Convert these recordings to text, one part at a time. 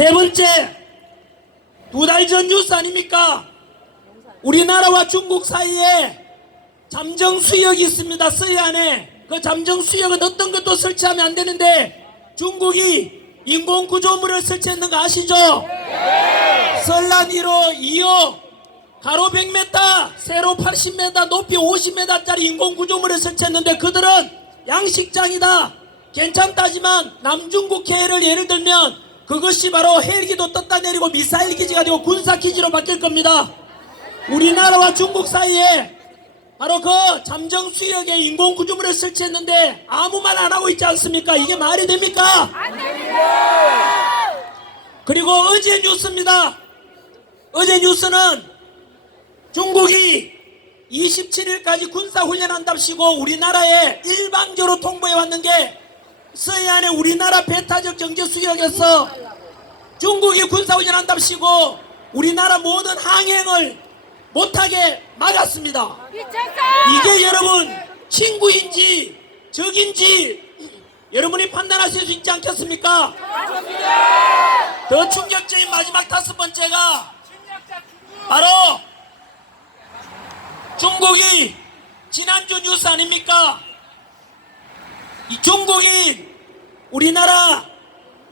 세 번째, 두 달 전 뉴스 아닙니까? 우리나라와 중국 사이에 잠정 수역이 있습니다. 서해안에. 그 잠정 수역은 어떤 것도 설치하면 안 되는데 중국이 인공 구조물을 설치했는 거 아시죠? 설란 1호, 2호, 가로 100m, 세로 80m, 높이 50m짜리 인공 구조물을 설치했는데 그들은 양식장이다, 괜찮다지만 남중국 해를 예를 들면 그것이 바로 헬기도 떴다 내리고 미사일 기지가 되고 군사 기지로 바뀔 겁니다. 우리나라와 중국 사이에 바로 그 잠정 수역에 인공 구조물을 설치했는데 아무 말 안 하고 있지 않습니까? 이게 말이 됩니까? 안 됩니다. 그리고 어제 뉴스입니다. 어제 뉴스는 중국이 27일까지 군사훈련한답시고 우리나라에 일방적으로 통보해 왔는 게 서해안에 우리나라 배타적 경제수역에서 중국이 군사훈련한답시고 우리나라 모든 항행을 못하게 막았습니다. 이게 여러분 친구인지 적인지 여러분이 판단하실 수 있지 않겠습니까? 더 충격적인 마지막 다섯 번째가 바로 중국이 지난주 뉴스 아닙니까? 이 중국이 우리나라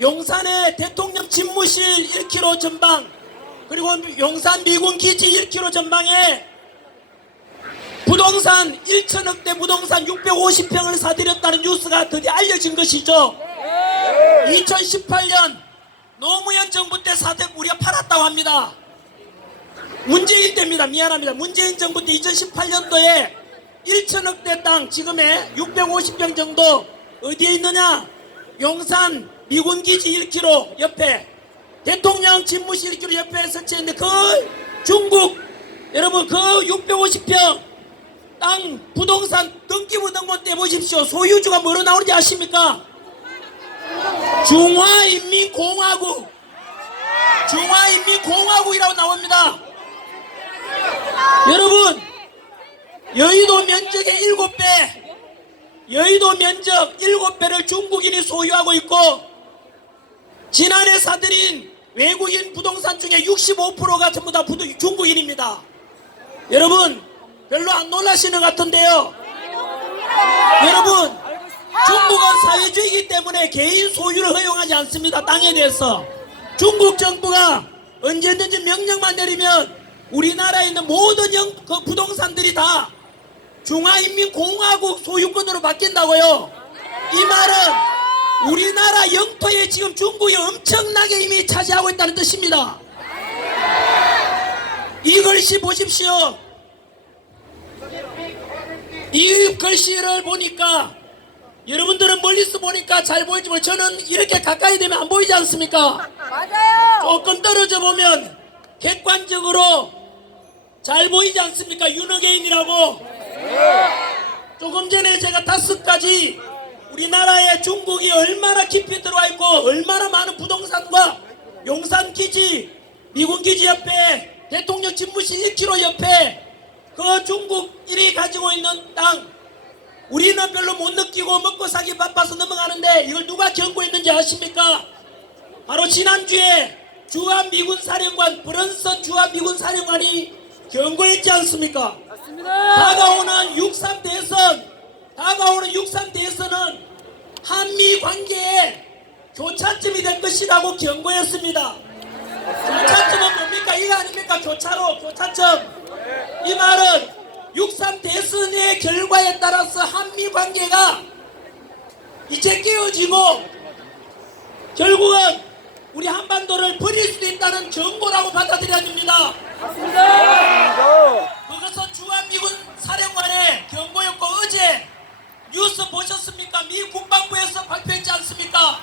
용산의 대통령 집무실 1km 전방 그리고 용산 미군 기지 1km 전방에 부동산 1천억대 부동산 650평을 사들였다는 뉴스가 드디어 알려진 것이죠. 2018년 노무현 정부 때 우리가 팔았다고 합니다. 문재인 때입니다. 미안합니다. 문재인 정부 때 2018년도에 1천억대 땅 지금의 650평 정도 어디에 있느냐? 용산 미군기지 1km 옆에 대통령 집무실 1km 옆에 설치했는데 그 중국 여러분 그 650평 땅 부동산 등기부 등본 떼보십시오. 소유주가 뭐로 나오는지 아십니까? 중화인민공화국 중화인민공화국이라고 나옵니다. 여러분 여의도 면적의 7배 여의도 면적 7배를 중국인이 소유하고 있고 지난해 사들인 외국인 부동산 중에 65%가 전부 다 중국인입니다. 여러분 별로 안 놀라시는 것 같은데요. 여러분 중국은 사회주의이기 때문에 개인 소유를 허용하지 않습니다. 땅에 대해서 중국 정부가 언제든지 명령만 내리면 우리나라에 있는 모든 그 부동산들이 다 중화인민공화국 소유권으로 바뀐다고요. 이 말은 우리나라 영토에 지금 중국이 엄청나게 이미 차지하고 있다는 뜻입니다. 이 글씨 보십시오. 이 글씨를 보니까 여러분들은 멀리서 보니까 잘 보이지만 저는 이렇게 가까이 되면 안 보이지 않습니까? 맞아요. 조금 떨어져 보면 객관적으로 잘 보이지 않습니까? 윤호개인이라고. 조금 전에 제가 5가지 우리나라에 중국이 얼마나 깊이 들어와 있고 얼마나 많은 부동산과 용산기지 미군기지 옆에 대통령 집무실 1km 옆에 그 중국인이 가지고 있는 땅 우리는 별로 못 느끼고 먹고 살기 바빠서 넘어가는데 이걸 누가 경고했는지 아십니까? 바로 지난주에 주한미군사령관 브런슨 주한미군사령관이 경고했지 않습니까? 맞습니다. 다가오는 6.3 대선은 한미 관계의 교차점이 될 것이라고 경고했습니다. 교차점은 뭡니까? 이거 아닙니까? 교차점. 이 말은 6.3 대선의 결과에 따라서 한미 관계가 이제 깨어지고 결국은 우리 한반도를 버릴 수도 있다는 경고라고 받아들여야 됩니다. 맞습니다. 그것은 주한미군 사령관의 경고였고 어제 뉴스 보셨습니까? 미 국방부에서 발표했지 않습니까?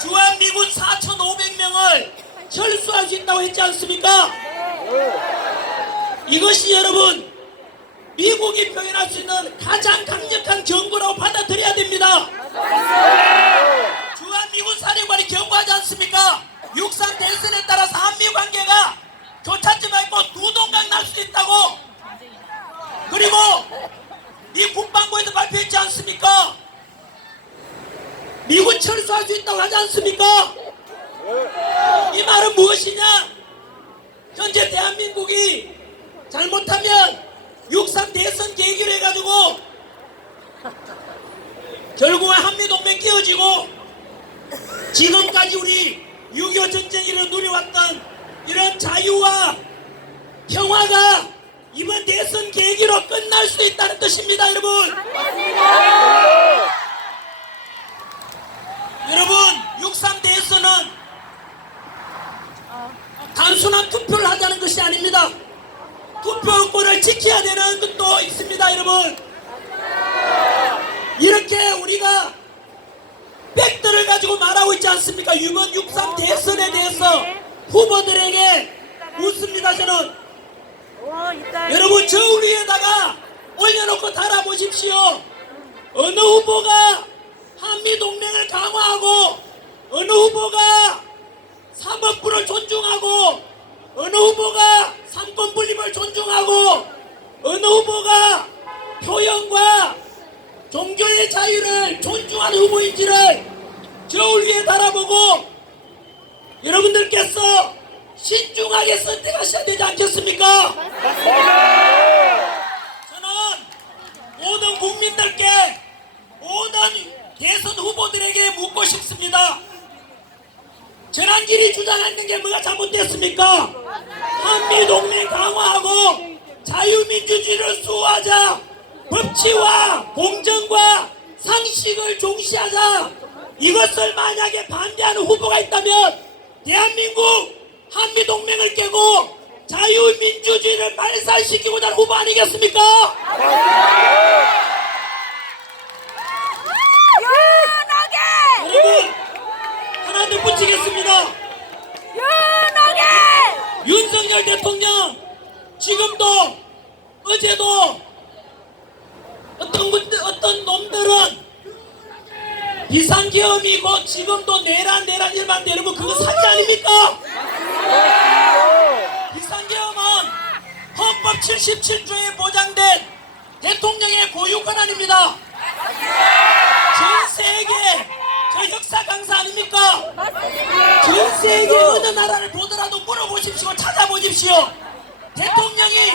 주한미군 4,500명을 철수할 수 있다고 했지 않습니까? 이것이 여러분 미국이 표현할 수 있는 가장 강력한 경고라고 받아들여야 됩니다. 주한미군 사령관이 경고하지 않습니까? 6.3 대선에 따라서 한미 관계가 교차점이 있고 두동강 날 수도 있다고. 그리고 미 국방부에서 발표했지 않습니까? 미군 철수할 수 있다고 하지 않습니까? 말은 무엇이냐? 현재 대한민국이 잘못하면 6.3 대선 계기로 해가지고 결국은 한미동맹 깨어지고 지금까지 우리 6.25 전쟁으로 누려왔던 이런 자유와 평화가 이번 대선 계기로 끝날 수 있다는 뜻입니다, 여러분. 여러분, 6.3 대선은 단순한 투표를 하자는 것이 아닙니다. 투표권을 지켜야 되는 것도 있습니다, 여러분. 이렇게 우리가 팩트를 가지고 말하고 있지 않습니까? 이번 6.3 대선에 대해서 후보들에게 묻습니다, 저는. 여러분, 저 위에다가 올려놓고 달아보십시오. 어느 후보가 한미동맹을 강화하고, 어느 후보가 사법부를 존중하고, 어느 후보가 삼권분립을 존중하고, 어느 후보가 표현과 종교의 자유를 존중하는 후보인지를 저울 위에 달아보고 여러분들께서 신중하게 선택하셔야 되지 않겠습니까? 저는 모든 국민들께, 모든 대선 후보들에게 묻고 싶습니다. 전환길이 주장하는 게 뭐가 잘못됐습니까? 한미동맹 강화하고 자유민주주의를 수호하자, 법치와 공정과 상식을 중시하자, 이것을 만약에 반대하는 후보가 있다면 대한민국 한미동맹을 깨고 자유민주주의를 말살시키고자 하는 후보 아니겠습니까? 여러분, 하나 더 붙이겠습니다. 윤석열 대통령 지금도 어제도 어떤 놈들은 비상계엄이고 지금도 내란 일만 여러분 그거 사기 아닙니까? 비상계엄은 헌법 77조에 보장된 대통령의 고유 권한입니다. 전 세계 저 역사 강사 아닙니까? 전 세계 어느 나라를 보더라도 물어보십시오. 찾아보십시오. 대통령이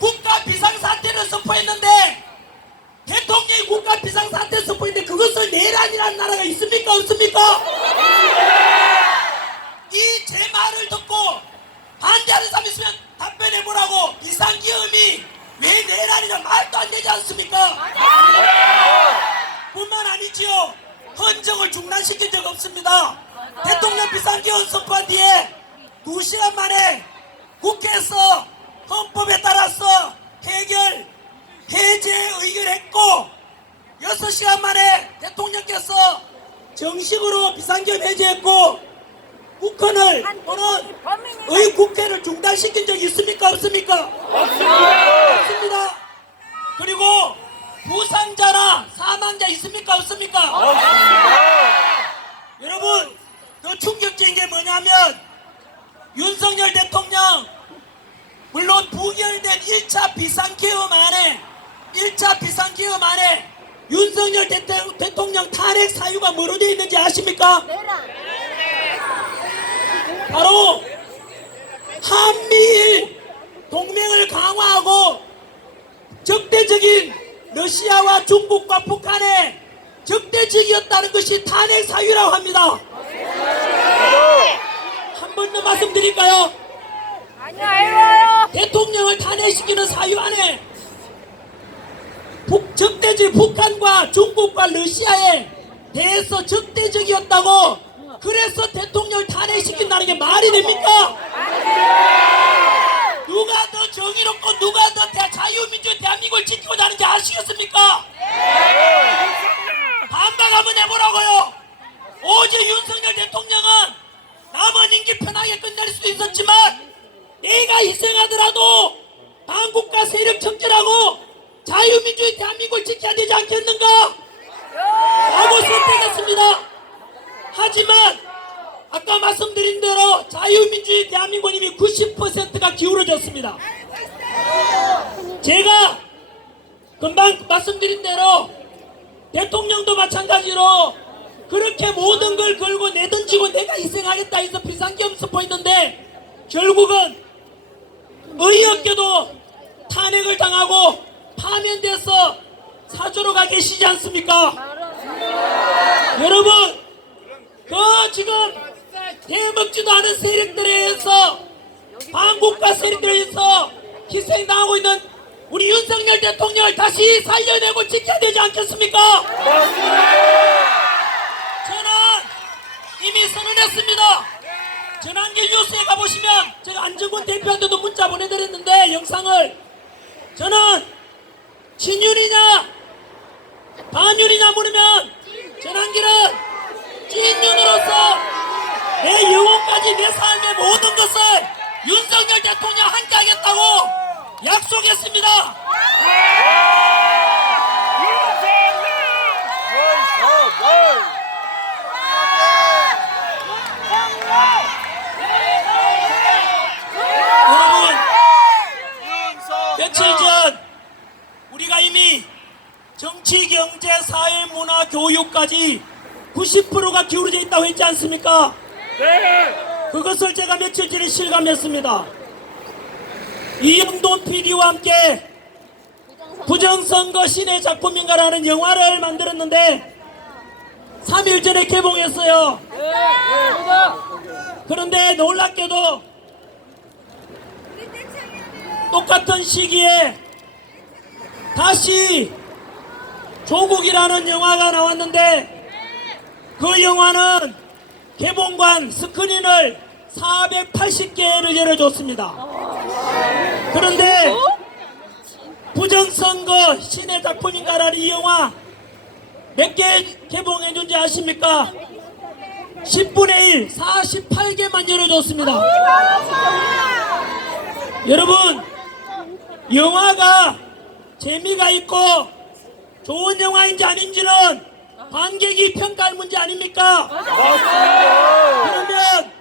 국가 비상사태를 선포했는데, 대통령이 국가 비상사태 선포했는데 그것을 내란이라는 나라가 있습니까? 없습니까? 이 제 말을 듣고 반대하는 사람 있으면 답변해보라고. 비상기업이 왜 내란이냐, 말도 안 되지 않습니까? 뿐만 아니지요, 헌정을 중단시킨 적 없습니다. 대통령 비상기업 선포한 뒤에 2시간 만에 국회에서 헌법에 따라서 해제 의결했고 6시간 만에 대통령께서 정식으로 비상계엄 해제했고 국헌을 또는 국회를 중단시킨 적이 있습니까? 없습니까? 없습니다. 그리고 부상자나 사망자 있습니까? 없습니까? 여러분, 더 충격적인 게 뭐냐면 윤석열 대통령 물론 부결된 1차 비상계엄 안에 윤석열 대통령 탄핵 사유가 뭐로 되어 있는지 아십니까? 바로 한미일 동맹을 강화하고 적대적인 러시아와 중국과 북한의 적대적이었다는 것이 탄핵 사유라고 합니다. 한 번 더 말씀드릴까요? 대통령을 탄핵시키는 사유 안에 적대적 북한과 중국과 러시아에 대해서 적대적이었다고, 그래서 대통령을 탄핵시킨다는 게 말이 됩니까? 누가 더 정의롭고 누가 더 자유민주의 대한민국을 지키고자 하는지 아시겠습니까? 반박 한번 해보라고요. 어제 윤석열 대통령은 남은 임기 편하게 끝낼 수도 있었지만 내가 희생하더라도 반국가 세력 척결하고 자유민주의 대한민국을 지켜야 되지 않겠는가? 라고 선택했습니다. 하지만 아까 말씀드린 대로 자유민주의 대한민국은 이미 90%가 기울어졌습니다. 제가 금방 말씀드린 대로 대통령도 마찬가지로 그렇게 모든 걸 걸고 내던지고 내가 희생하겠다 해서 비상계엄 선포했는데 결국은 어이없게도 탄핵을 당하고 파면돼서 사조로 가 계시지 않습니까? 여러분, 그 지금 대먹지도 않은 세력들에 의해서 반국가 세력들에 의해서 희생당하고 있는 우리 윤석열 대통령을 다시 살려내고 지켜야 되지 않겠습니까? 저는 이미 선언했습니다. 전환길 뉴스에 가보시면 제가 안정권 대표한테도 문자 보내드렸는데 영상을, 저는 친윤이냐 반윤이냐 물으면 전환길은 찐윤으로서 내 영혼까지 내 삶의 모든 것을 윤석열 대통령 함께 하겠다고 약속했습니다. 여러분, 며칠 전 우리가 이미 정치, 경제, 사회, 문화, 교육까지 90%가 기울어져 있다고 했지 않습니까? 그것을 제가 며칠 전에 실감했습니다. 이영돈 PD와 함께 부정선거 신의 작품인가라는 영화를 만들었는데 3일 전에 개봉했어요. 그런데 놀랍게도 똑같은 시기에 다시 조국이라는 영화가 나왔는데 그 영화는 개봉관 스크린을 480개를 열어줬습니다. 그런데 부정선거 신의 작품인가라는 이 영화 몇 개 개봉해준지 아십니까? 10분의 1, 48개만 열어줬습니다. 여러분, 영화가 재미가 있고 좋은 영화인지 아닌지는 관객이 평가할 문제 아닙니까? 그러면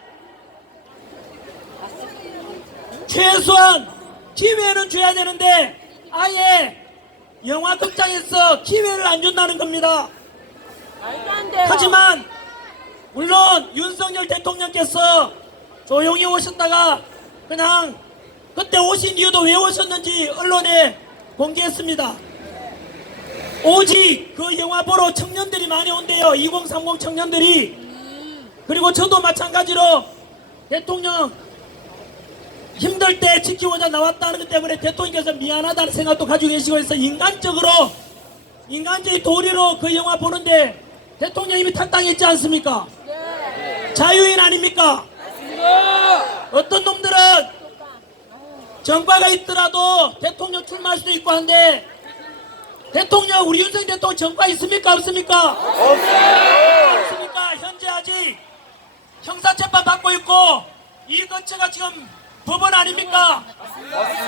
최소한 기회는 줘야 되는데 아예 영화 극장에서 기회를 안 준다는 겁니다. 하지만 물론 윤석열 대통령께서 조용히 오셨다가 그냥 그때 오신 이유도 왜 오셨는지 언론에 공개했습니다. 오직 그 영화 보러 청년들이 많이 온대요. 2030 청년들이. 그리고 저도 마찬가지로 대통령 힘들 때 지키고자 나왔다는 것 때문에 대통령께서 미안하다는 생각도 가지고 계시고 해서 인간적인 도리로 그 영화 보는데 대통령 이미 탈당했지 않습니까? 자유인 아닙니까? 어떤 놈들은 정과가 있더라도 대통령 출마할 수도 있고 한데 대통령, 우리 윤석열 대통령 정과 있습니까? 없습니까? 없습니까? 현재 아직 형사재판 받고 있고 이 근처가 지금 법원 아닙니까?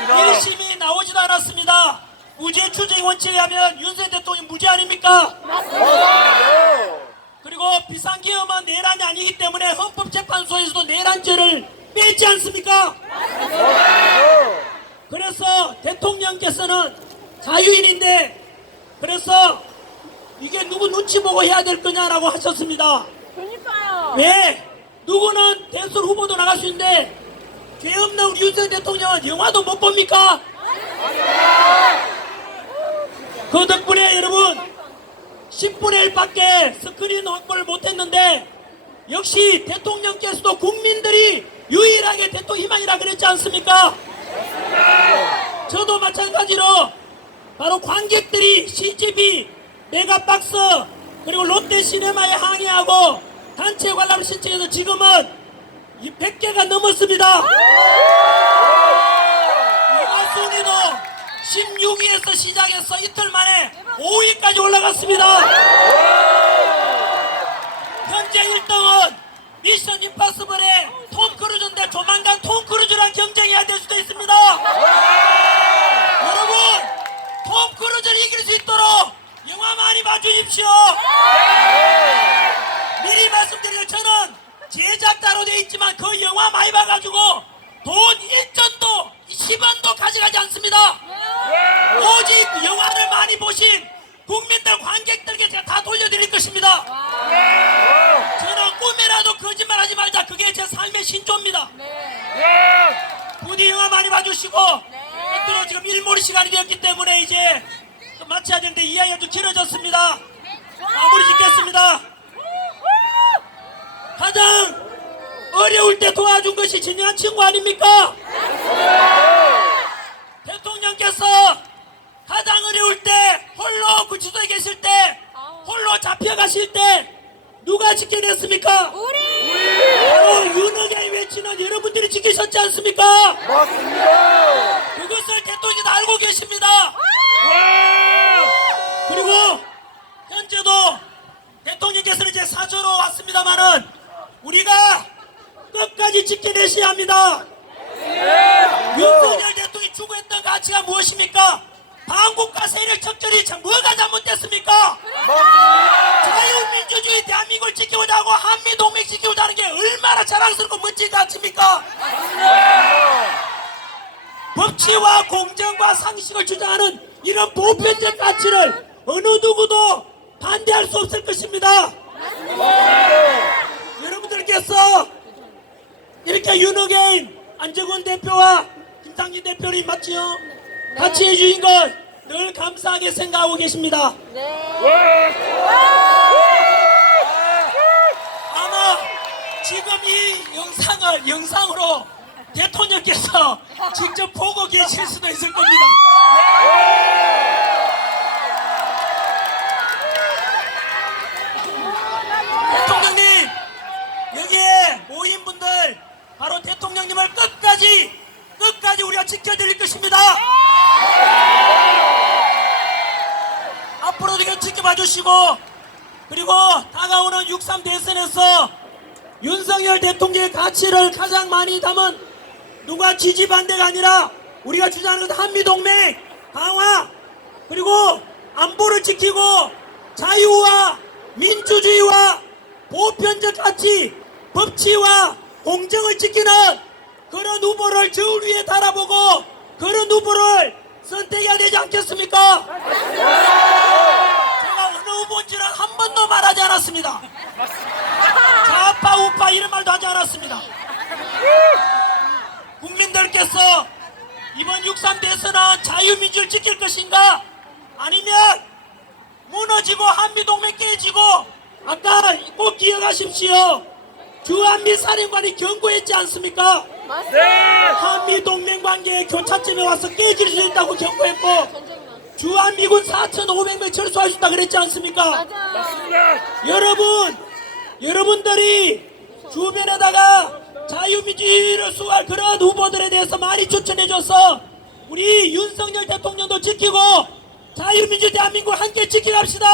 1심이 나오지도 않았습니다. 무죄 추정 원칙에 하면 윤석열 대통령 무죄 아닙니까? 그리고 비상계엄은 내란이 아니기 때문에 헌법재판소에서도 내란죄를 빼지 않습니까? 그래서 대통령께서는 자유인인데 그래서 이게 누구 눈치 보고 해야 될 거냐라고 하셨습니다. 그러니까요. 왜? 누구는 대선 후보도 나갈 수 있는데 죄 없는 우리 윤석열 대통령은 영화도 못 봅니까? 그 덕분에 여러분 10분의 1밖에 스크린 확보를 못했는데 역시 대통령께서도 국민들이 유일하게 대통령 희망이라 그랬지 않습니까? 저도 마찬가지로 바로 관객들이 CGV, 메가박스 그리고 롯데시네마에 항의하고 단체 관람 신청해서 지금은 이 100개가 넘었습니다. 영화 순위도 16위에서 시작해서 이틀 만에 5위까지 올라갔습니다. 현재 1등은 미션 임파서블의 톰 크루즈인데 조만간 톰 크루즈랑 경쟁해야 될 수도 있습니다. 여러분, 톰 크루즈를 이길 수 있도록 영화 많이 봐주십시오. 미리 말씀드리면 저는 제작자로 되어 있지만 그 영화 많이 봐가지고 돈 1전도 10원도 가져가지 않습니다. 오직 영화를 많이 보신 국민들 관객들에게 제가 다 돌려드릴 것입니다. 저는 꿈이라도 거짓말하지 말자. 그게 제 삶의 하겠습니다. 부디 영화 많이 봐주시고 끝으로 지금 일몰이 시간이 되었기 때문에 이제 또 마쳐야 되는데 이야기가 좀 길어졌습니다. 마무리 짓겠습니다. 가장 어려울 때 도와준 것이 진정한 친구 아닙니까? 대통령께서 가장 어려울 때 홀로 구치소에 계실 때 홀로 잡혀가실 때 누가 지켜냈습니까? 바로 윤핵관이 외치는 여러분들이 지키셨지 않습니까? 맞습니다. 그것을 대통령이 알고 계십니다. 그리고 현재도 대통령께서는 이제 사저로 왔습니다만은 우리가 끝까지 지켜내셔야 합니다. 윤석열 대통령이 추구했던 가치가 무엇입니까? 반국가 세력 척결이 참 뭐가 잘못됐습니까? 자유민주주의 대한민국을 지키고자 하고 한미동맹 지키고자 하는 게 얼마나 자랑스럽고 멋진 가치입니까? 법치와 공정과 상식을 주장하는 이런 보편적 가치를 어느 누구도 반대할 수 없을 것입니다. 여러분들께서 이렇게 윤핵관 안정훈 대표와 김상진 대표님 맞지요? 같이 해주신 것 늘 감사하게 생각하고 계십니다. 아마 지금 이 영상으로 대통령께서 직접 보고 계실 수도 있을 겁니다. 대통령님, 여기에 모인 분들 바로 대통령님을 끝까지 우리가 지켜드릴 것입니다. 앞으로도 이거 지켜봐 주시고, 그리고 다가오는 6.3 대선에서 윤석열 대통령의 가치를 가장 많이 담은 누가 지지 반대가 아니라 우리가 주장하는 것 한미동맹 강화, 그리고 안보를 지키고 자유와 민주주의와 보편적 가치, 법치와 공정을 지키는 그런 후보를 저울 위에 달아보고 그런 후보를 선택해야 되지 않겠습니까? 제가 어느 후보인지는 한 번도 말하지 않았습니다. 좌파 우파 이런 말도 하지 않았습니다. 국민들께서 이번 6.3 대선은 자유민주를 지킬 것인가, 아니면 무너지고 한미동맹 깨지고, 아까 꼭 기억하십시오. 주한미 사령관이 경고했지 않습니까? 한미동맹 관계의 교차점에 와서 깨질 수 있다고 경고했고, 주한미군 4,500명 철수할 수 있다 그랬지 않습니까? 여러분들이 주변에다가 자유민주주의를 수호할 그런 후보들에 대해서 많이 추천해줘서 우리 윤석열 대통령도 지키고 자유민주 대한민국 함께 지켜갑시다.